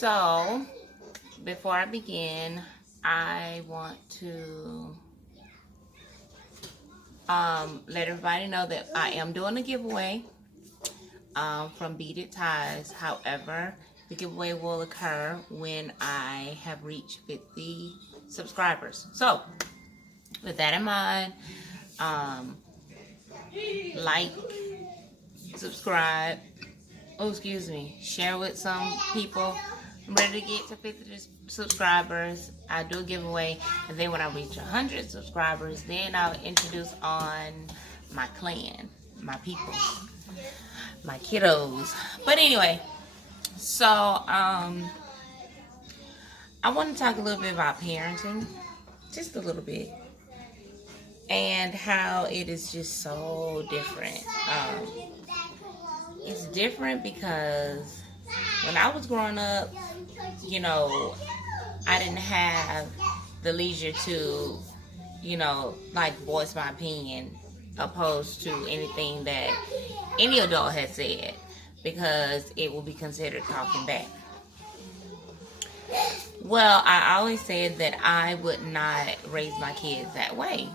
So, before I begin, I want to let everybody know that I am doing a giveaway from Beaded Ties. However, the giveaway will occur when I have reached 50 subscribers. So, with that in mind, like, subscribe, share with some people. I'm ready to get to 50 subscribers. I do a giveaway, and then when I reach 100 subscribers, then I'll introduce on my clan, my people, my kiddos. But anyway, so I want to talk a little bit about parenting, just a little bit, and how it is just so different. It's different because when I was growing up, you know, I didn't have the leisure to, like, voice my opinion opposed to anything that any adult had said, because it will be considered talking back. Well, I always said that I would not raise my kids that way.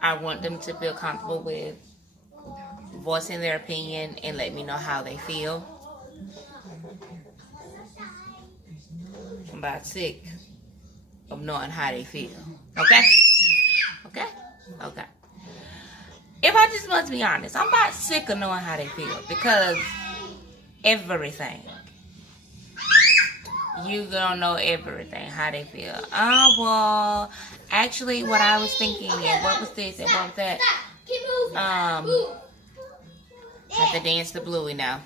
I want them to feel comfortable with voicing their opinion and let me know how they feel. I'm about sick of knowing how they feel. Okay? Okay? Okay. If I just must be honest, I'm about sick of knowing how they feel, because everything. You gonna know everything, how they feel. Oh, well, actually what I was thinking, and what was this, and what was that. I have to dance the Bluey now.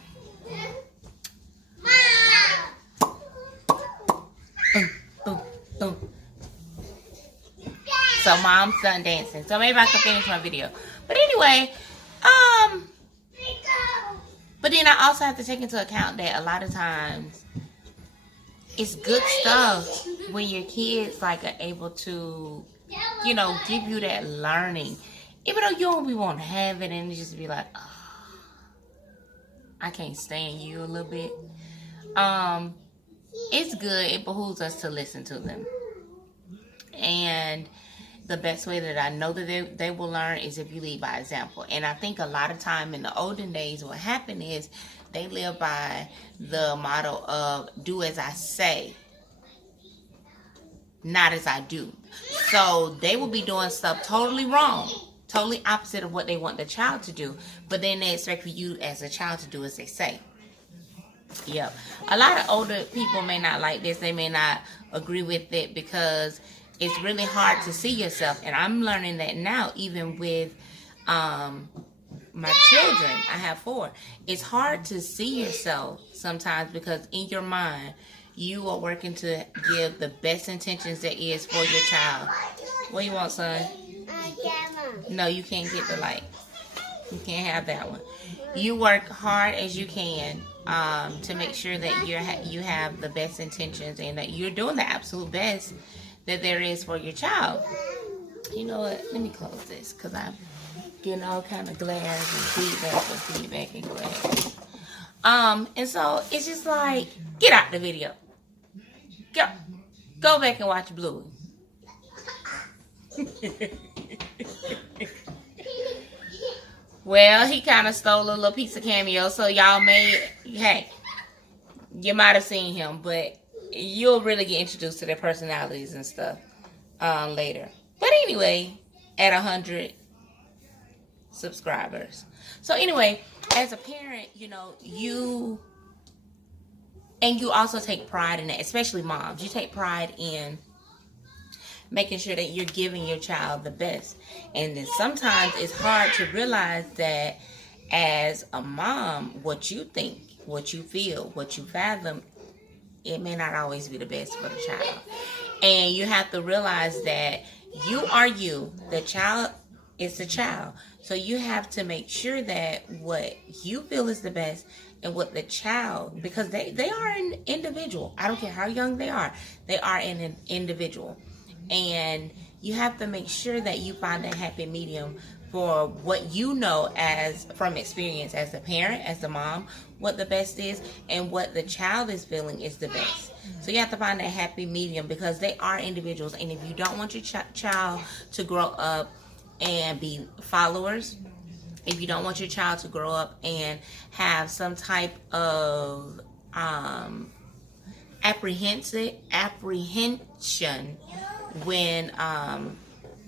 Boom, boom. So mom's done dancing. So maybe I can finish my video. But anyway, but then I also have to take into account that a lot of times it's good stuff when your kids like are able to, give you that learning. Even though you don't want to have it, and it just be like, oh, I can't stand you a little bit. It's good. It behooves us to listen to them. And the best way that I know that they will learn is if you lead by example. And I think a lot of time in the olden days, what happened is they live by the motto of do as I say, not as I do. So they will be doing stuff totally wrong, totally opposite of what they want the child to do, but then they expect for you as a child to do as they say. Yep. A lot of older people may not like this. They may not agree with it because it's really hard to see yourself. And I'm learning that now, even with my children. I have 4. It's hard to see yourself sometimes because in your mind, you are working to give the best intentions there is for your child. What do you want, son? No, you can't get the light. You can't have that one. You work hard as you can to make sure that you have the best intentions and that you're doing the absolute best that there is for your child. You know what? Let me close this because I'm getting all kind of glares and feedback and glares. And so it's just like, get out the video. Go back and watch Bluey. Well, he kind of stole a little piece of cameo, so y'all you might have seen him, but you'll really get introduced to their personalities and stuff later. But anyway, at 100 subscribers. So anyway, as a parent, you also take pride in it, especially moms. You take pride in making sure that you're giving your child the best. And then sometimes it's hard to realize that as a mom, what you think, what you feel, what you fathom, it may not always be the best for the child. And you have to realize that you are you. The child is the child. So you have to make sure that what you feel is the best and what the child, because they are an individual. I don't care how young they are an individual. And you have to make sure that you find that happy medium for what you know as from experience as a parent, as a mom, what the best is, and what the child is feeling is the best. So you have to find that happy medium, because they are individuals. And if you don't want your child to grow up and be followers, if you don't want your child to grow up and have some type of apprehension when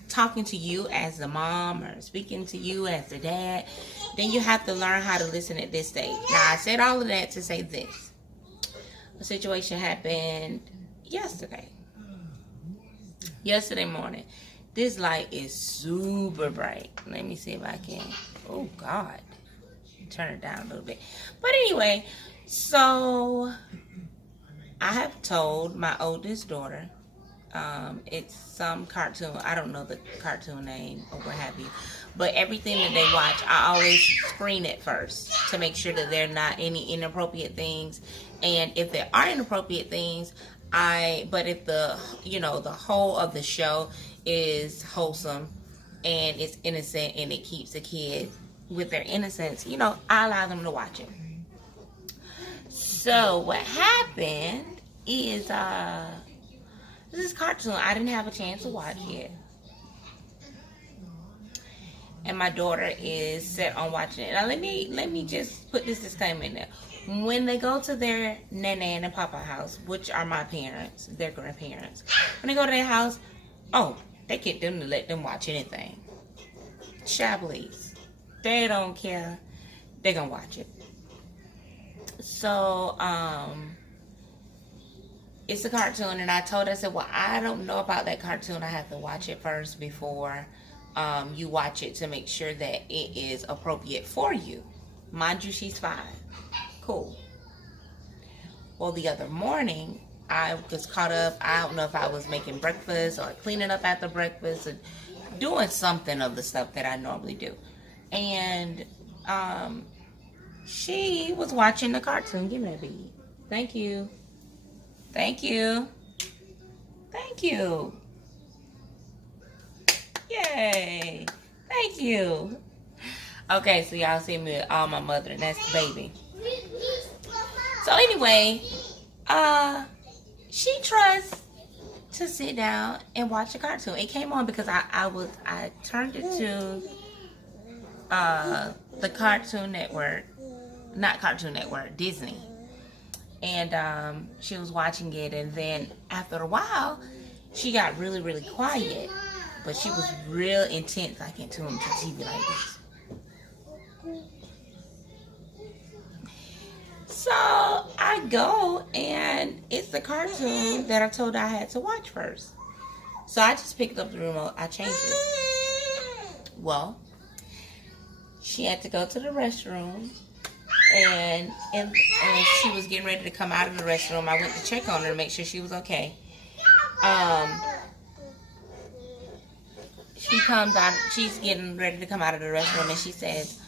talking to you as a mom or speaking to you as a dad, then you have to learn how to listen at this stage. Now, I said all of that to say this. A situation happened yesterday morning. This light is super bright. Let me see if I can. Oh, God. Turn it down a little bit. But anyway, so I have told my oldest daughter, it's some cartoon, I don't know the cartoon name or what have you, but everything that they watch, I always screen it first to make sure that there are not any inappropriate things. And if there are inappropriate things, but if the whole of the show is wholesome and it's innocent and it keeps the kid with their innocence, I allow them to watch it. So what happened is this cartoon I didn't have a chance to watch yet, and my daughter is set on watching it. Now let me just put this disclaimer in there. When they go to their nana and papa house, which are my parents, their grandparents, when they go to their house, they get them to let them watch anything. Chablis, they don't care. They're gonna watch it. So it's a cartoon, and I told her, I said, well, I don't know about that cartoon. I have to watch it first before you watch it to make sure that it is appropriate for you. Mind you, she's 5. Cool. Well, the other morning, I was caught up. I don't know if I was making breakfast or cleaning up after breakfast or doing something of the stuff that I normally do. And she was watching the cartoon. Give me that bead. Thank you. Thank you. Thank you. Yay. Thank you. Okay, so y'all see me with all my mother, and that's the baby. So anyway, she tries to sit down and watch a cartoon. It came on because I turned it to the Cartoon Network, not Cartoon Network, Disney. And she was watching it, and then after a while, she got really, really quiet. But she was real intense, like into the TV like this. So I go, and it's the cartoon that I told her I had to watch first. So I just picked up the remote. I changed it. Well, she had to go to the restroom. And she was getting ready to come out of the restroom. I went to check on her to make sure she was okay. She comes out. She's getting ready to come out of the restroom, and she says,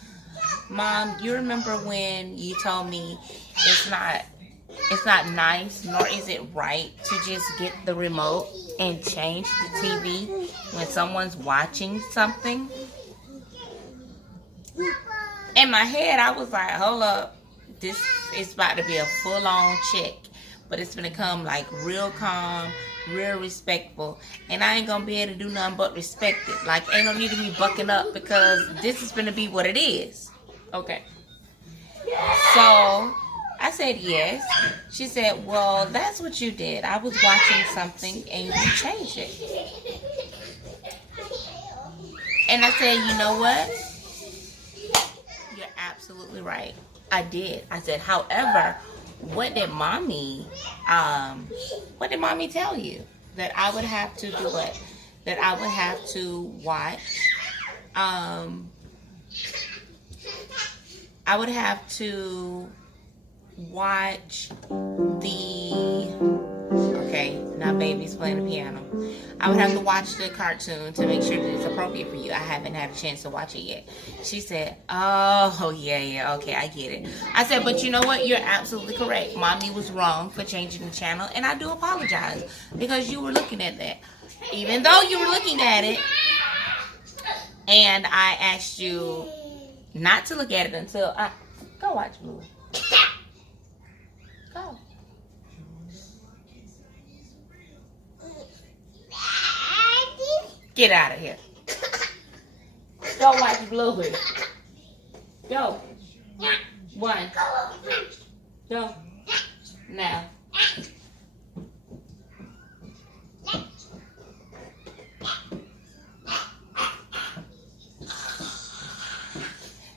"Mom, do you remember when you told me it's not nice, nor is it right to just get the remote and change the TV when someone's watching something?" In my head, I was like, hold up. This is about to be a full-on check. But it's going to come like real calm, real respectful. And I ain't going to be able to do nothing but respect it. Like, ain't no need to be bucking up, because this is going to be what it is. Okay. So I said yes. She said, well, that's what you did. I was watching something and you changed it. And I said, you know what? You're absolutely right. I did. I said, however, what did mommy tell you? That I would have to do what? That I would have to watch, I would have to watch okay, now baby's playing the piano. I would have to watch the cartoon to make sure that it's appropriate for you. I haven't had a chance to watch it yet. She said, oh, yeah, okay, I get it. I said, but you know what? You're absolutely correct. Mommy was wrong for changing the channel, and I do apologize because you were looking at that. Even though you were looking at it, And I asked you not to look at it until I go watch Blue. Go. Get out of here. Go watch Blueberry. Go. One. Go. Now.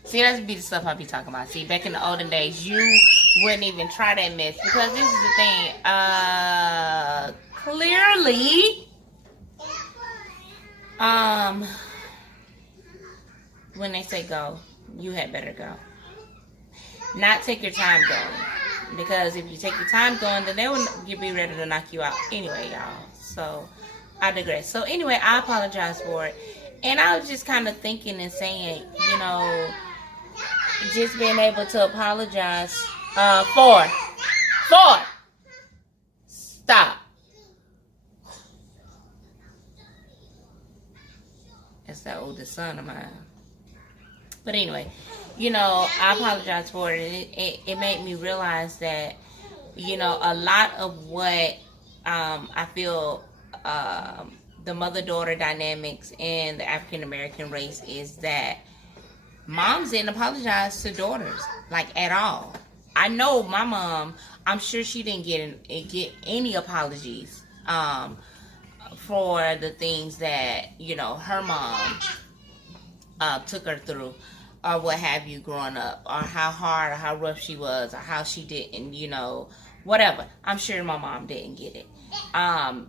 See, that's be the stuff I be talking about. See, back in the olden days, you wouldn't even try that mess because this is the thing. Clearly, when they say go, you had better go. Not take your time going, because if you take your time going, then they will be ready to knock you out anyway, y'all. So I digress. So anyway, I apologize for it, and I was just kind of thinking and saying, you know, just being able to apologize for stop. That's that oldest son of mine. But anyway, you know, I apologize for it. It made me realize that, you know, a lot of what I feel the mother-daughter dynamics in the African-American race is that moms didn't apologize to daughters, like, at all. I know my mom, I'm sure she didn't get any apologies for the things that, you know, her mom took her through, or what have you, growing up, or how hard or how rough she was, or how she didn't, you know, whatever. I'm sure my mom didn't get it. I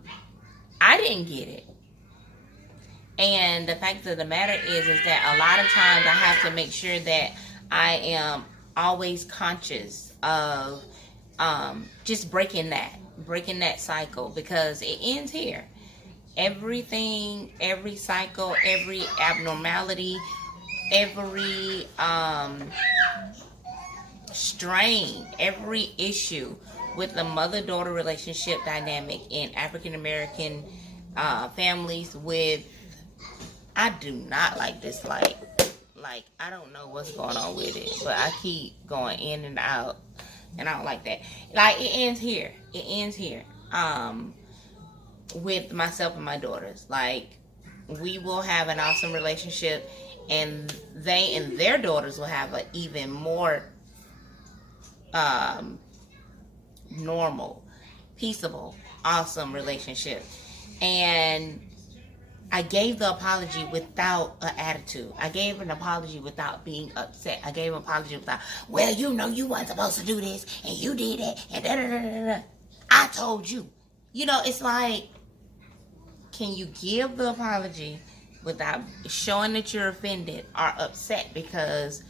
didn't get it. And the fact of the matter is that a lot of times I have to make sure that I am always conscious of just breaking that cycle, because it ends here. Everything, every cycle, every abnormality, every strain, every issue with the mother-daughter relationship dynamic in African-American families with, I do not like this light. Like, I don't know what's going on with it, but I keep going in and out, and I don't like that. Like, it ends here. It ends here. With myself and my daughters. Like, we will have an awesome relationship, and they and their daughters will have an even more normal, peaceable, awesome relationship. And I gave the apology without an attitude. I gave an apology without being upset. I gave an apology without, well, you know, you weren't supposed to do this, and you did it, and da-da-da-da-da. I told you. You know, it's like, can you give the apology without showing that you're offended or upset because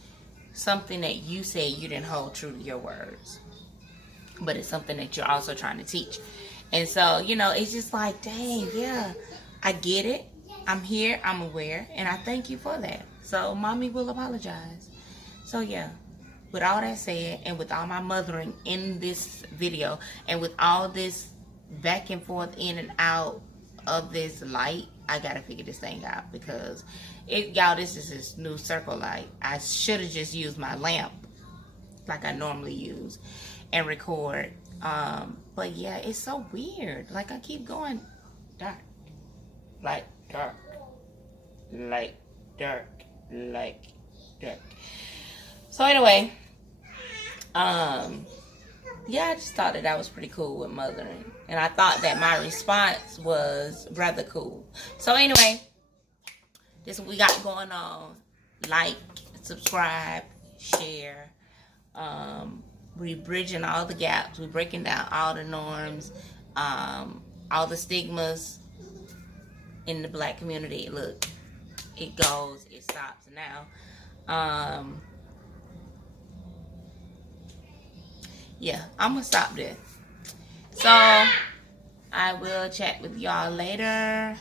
something that you said you didn't hold true to your words, but it's something that you're also trying to teach? And so, you know, it's just like, dang, yeah, I get it. I'm here, I'm aware, and I thank you for that. So mommy will apologize. So yeah, with all that said, and with all my mothering in this video, and with all this back and forth in and out of this light, I gotta figure this thing out, because y'all, this is this new circle light. I should have just used my lamp like I normally use and record. But yeah, it's so weird. Like, I keep going dark, light, dark, light, dark, light, dark. So anyway, yeah, I just thought that was pretty cool with mothering. And I thought that my response was rather cool. So anyway, this is what we got going on. Like, subscribe, share. We're bridging all the gaps. We're breaking down all the norms, all the stigmas in the black community. Look, it goes, it stops now. Yeah, I'm gonna stop there. So I will chat with y'all later.